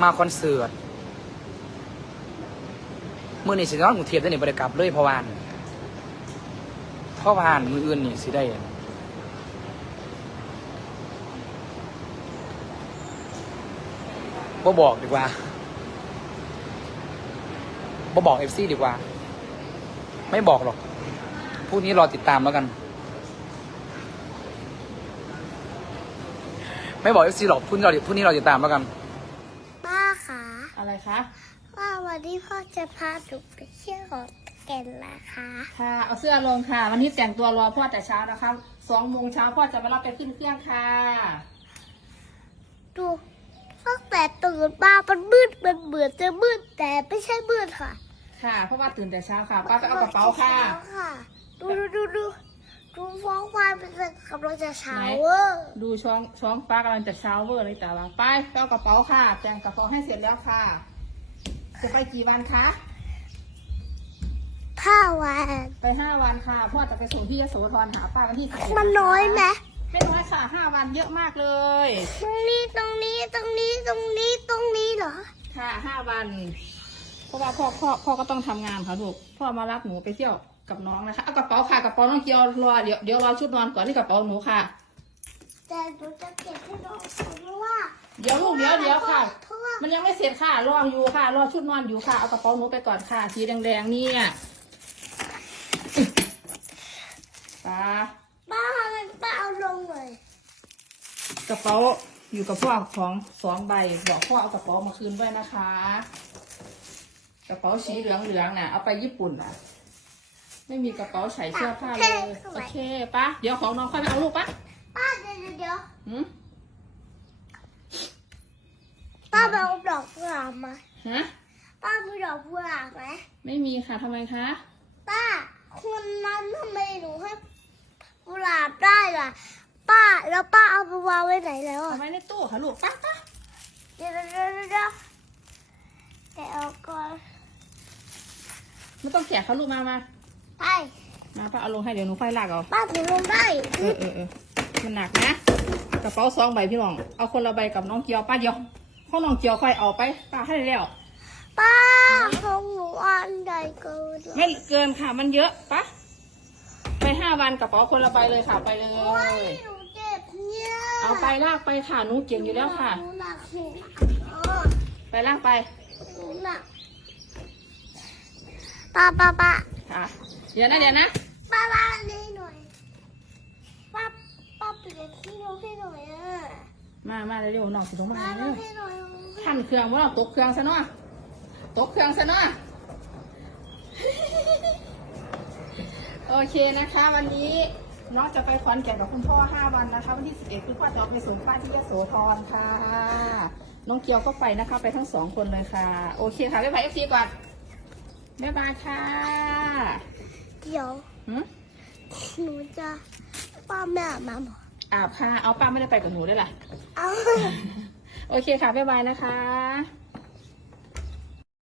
มาคอนเสิร์ตเมื่อนี่สินอนกรุงเทพได้นี่บริกลับเลยพราะวาอันพราะวาอันมืออื่นนี่สิได้บ่บอกดีกว่าบ่บอกเอฟซีดีกว่า ไม่บอกหรอกพรุ่งนี้รอติดตามแล้วกัน ไม่บอกเอฟซีหรอกพรุ่งนี้รอพรุ่งนี้รอติดตามแล้วกัน อะไรคะว่าวันนี้พ่อจะพาหนูไปเที่ยวของแก่นนะคะ ค่ะเอาเสื้อลงค่ะ วันนี้แต่งตัวรอพ่อแต่เช้านะคะสองโมงเช้าพ่อจะมารับไปขึ้นเครื่องค่ะดูตั้งแต่ตื่นมามันมืดมันเหมือนจะมืดแต่ไม่ใช่มืดค่ะ ค่ะ เพราะว่าตื่นแต่เช้าค่ะ ป้าไปเอากระเป๋าค่ะ ค่ะ ดูดูดู ดูดูฟ้องฟ้าเป็นกำลังจะเช้าไหนเวอร์ดูช้องช้องฟ้ากำลังจะเช้าเวอร์เลยแต่ว่าไปไปเอากระเป๋าค่ะ แต่งกระเป๋าให้เสร็จแล้วค่ะ จะไปกี่วันคะห้าวัน ไปห้าวันค่ะพ่อจะไปส่งที่ยโสธรหาป้าวันที่11มันน้อยไหมไม่น้อยค่ะห้าวันเยอะมากเลย ตรงนี้ตรงนี้ตรงนี้ตรงนี้ตรงนี้เหรอ ค่ะห้าวัน เพราะว่าพ่อพ่อพ่อก็ต้องทำงานค่ะลูกพ่อมารับหนูไปเที่ยว กับน้องนะคะเอากระเป๋าค่ะกระเป๋าน้องเกียวรอเดี๋ยวเดี๋ยวรอชุดนอนก่อนที่กระเป๋าหนูค่ะ แต่หนูจะเก็บให้น้องเพราะว่าเดี๋ยวลูกเดี๋ยวเดี๋ยวค่ะ เพราะว่ามันยังไม่เสร็จค่ะรออยู่ค่ะ รอชุดนอนอยู่ค่ะเอากระเป๋าหนูไปก่อนค่ะสีแดงๆเนี่ยป้าป้ามันป้าเอาลงเลยกระเป๋าอยู่กับพ่อของสองใบบอกพ่อเอากระเป๋ามาคืนด้วยนะคะ กระเป๋าสีเหลืองๆน่ะเอาไปญี่ปุ่นน่ะ ไม่มีกระเป๋าใส่เสื้อผ้าเลย โอเคปะเดี๋ยวของน้องค่อยไปเอาลูกปะป้าเดี๋ยวเดี๋ยวเดี๋ยวหืมป้าไปเอาดอกกุหลาบมาฮะป้ามีดอกกุหลาบไหมไม่มีค่ะทำไมคะป้าคนนั้นทำไมหนูให้กุหลาบได้ล่ะ ป้าแล้วป้าเอาไปวางไว้ไหนแล้วเอาอะไว้ในตู้ค่ะลูกปะปะเดี๋ยวเดี๋ยวเดี๋ยวเดี๋ยวแต่เอาก่อนไม่ต้องแกะเขาลูกมามา ไปมาป้าเอาลงให้เดี๋ยวหนูค่อยลากเอาป้าถือลงได้เออเออเออมันหนักนะ กระเป๋าสองใบพี่น้อง เอาคนละใบกับน้องเกียวป้าเดียวข้อน้องเกียวค่อยเอาไปป้าให้แล้วป้าของหนูอันใหญ่เกินไม่เกินค่ะมันเยอะปะไปห้าวันกระเป๋าคนละใบเลยค่ะไปเลโอ้ยยหนูเจ็บเนี่ยเอาไปลากไปค่ะหนูเก่งอยู่แล้วค่ะหนูหนักหนูอ๋อไปลากไปหนูหนักป้าป้าป้าค่ะ เดี๋ยวนะเดี๋ยวนะป้าป้านี่หน่อยป้าป้าเปลี่ยนที่นอนให้หน่อยอะมามาเร็วๆน้องสิลงมาป้าเร็นอวนให้หน่อยขั้นเครื่องว่าเราตกเครื่องซะเนาะตกเครื่องซะเนาะโอเคนะคะ วันนี้น้องจะไปขอนแก่นกับคุณพ่อห้าวันนะคะวันที่สิบเอ็ดคุณพ่อจะเอาไปส่งป้าที่ยโสธรค่ะ น้องเกียวก็ไปนะคะ ไปทั้งสองคนเลยค่ะ โอเคค่ะบ๊ายบายเอฟซีก่อนบ๊ายบายค่ะ เดี๋ยวหืมหนูจะป้าแม่อาบน้ำเหรออาบค่ะ เอาป้าไม่ได้ไปกับหนูด้วยล่ะ เอา โอเคค่ะ บ๊ายบายนะคะ